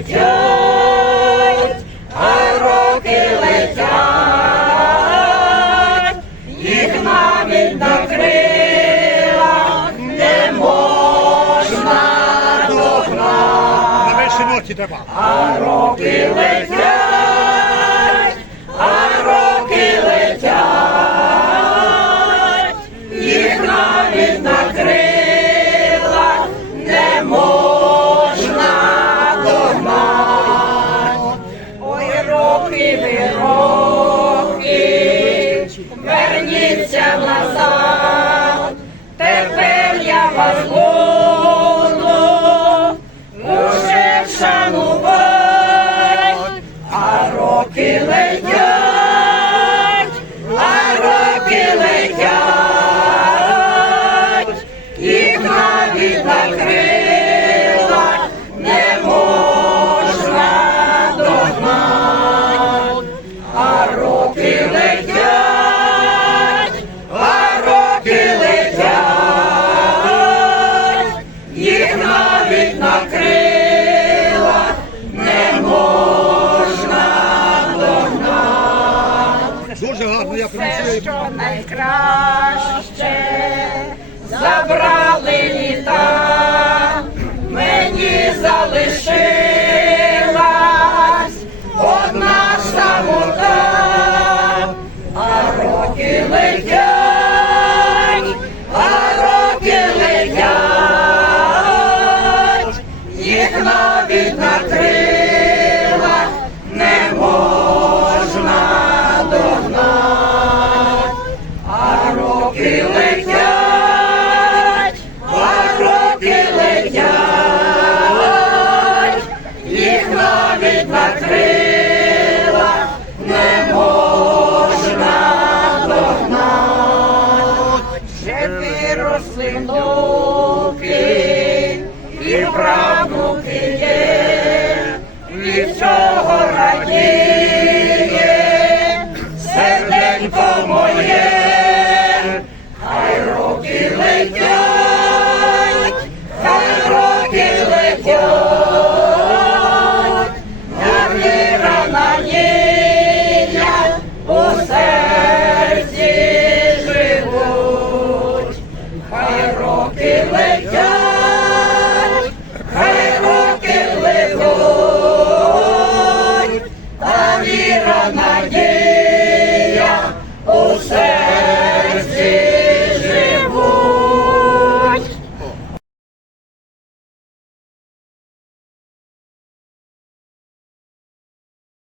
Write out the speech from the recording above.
летять, а роки летять, їх навіть на крилах не можна догнати. А роки верніться назад, тепер я вас буду уже вшанувати, а роки летять, а роки летять, їх навіть на крилах Все, що найкраще, забрали літа, мені залишилась одна самота, а роки летять, а роки летять, їх навіть на крилах внуки і правнуки є, від цього радіє, серденько моє, хай роки летять, хай роки летять.